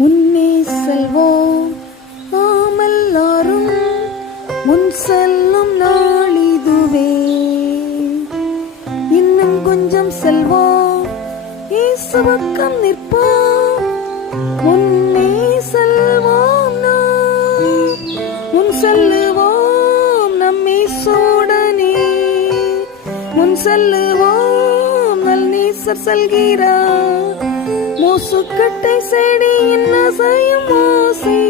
முன்னே செல்வோம் நாம் எல்லாரும், முன் செல்லும் நாளிதுவே. இன்னும் கொஞ்சம் செல்வோம், இயேசு பக்கம் நிற்போம். முன்னே செல்வோம் நாம், முன் செல்லுவோம் நம் இயேசுவுடனே. முன் செல்லுவோம், நல் நேசர் செல்கிறார். மூசுக்கட்டை செடியின் அசையும் ஓசை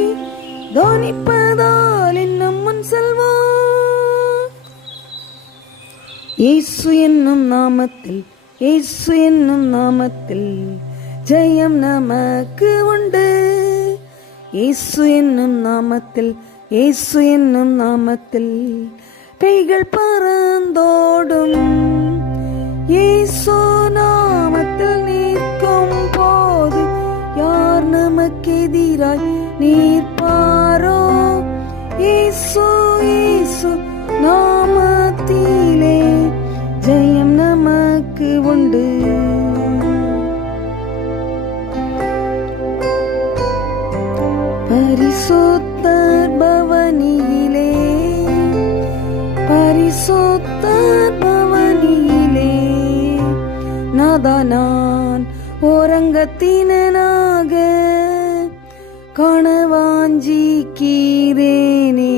தொனிப்பதால் இன்னும் முன் செல்வோம். இயேசு என்னும் நாமத்தில், இயேசு என்னும் நாமத்தில் ஜெயம் நமக்கு உண்டு. இயேசு என்னும் நாமத்தில், இயேசு என்னும் நாமத்தில் பேய்கள் பறந்தோடும். இயேசு நாமத்தில் நிற்கும் போது யார் நமக்கு எதிராய் நிற்பாரோ? இயேசு இயேசு நாமத்திலே ஜெயம் நமக்கு உண்டு. பரிசுத்தர் பவனியிலே, பரிசுத்தர் பவனியிலே நாதா நான் ஓரங்கத்தினாக காணவாஞ்சிக்கிறேனே.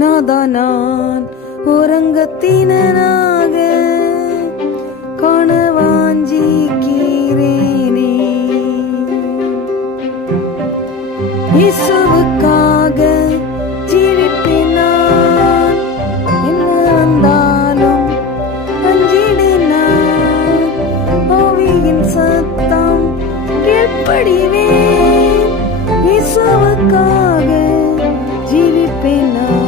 நாதா நான் ஓரங்கத்தினாக காணவாஞ்சிக்கிறேனே. இயேசுவுக்காக ஜீவிப்பேன் நான், என்ன வந்தாலும் அஞ்சிடேன் நான். ஆவியின் சத்தம் கீழ்ப்படிவேன், இயேசுவுக்காக ஜீவிப்பேன் நான்.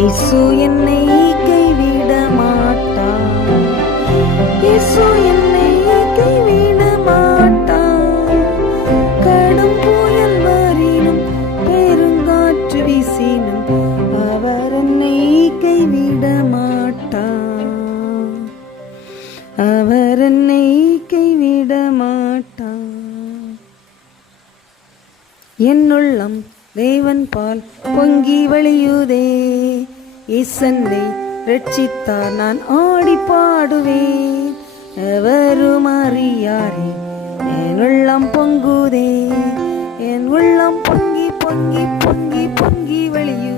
இயேசு என்னை கைவிட மாட்டார், இயேசு என்னை கைவிட மாட்டார். கடும் புயல் வரினும் பெருங்காற்று வீசினும் அவர் என்னை கைவிட மாட்டார், அவர் என்னை கைவிட மாட்டார். என்னுள்ளம் தேவன் பால் பொங்கி வழியுதே. இயேசன்னை ரட்சித்தார், நான் ஆடி பாடுவேன். எவரும் அறியாரே என் உள்ளம் பொங்குதே, என் உள்ளம் பொங்கி பொங்கி பொங்கி பொங்கி வழியுதே.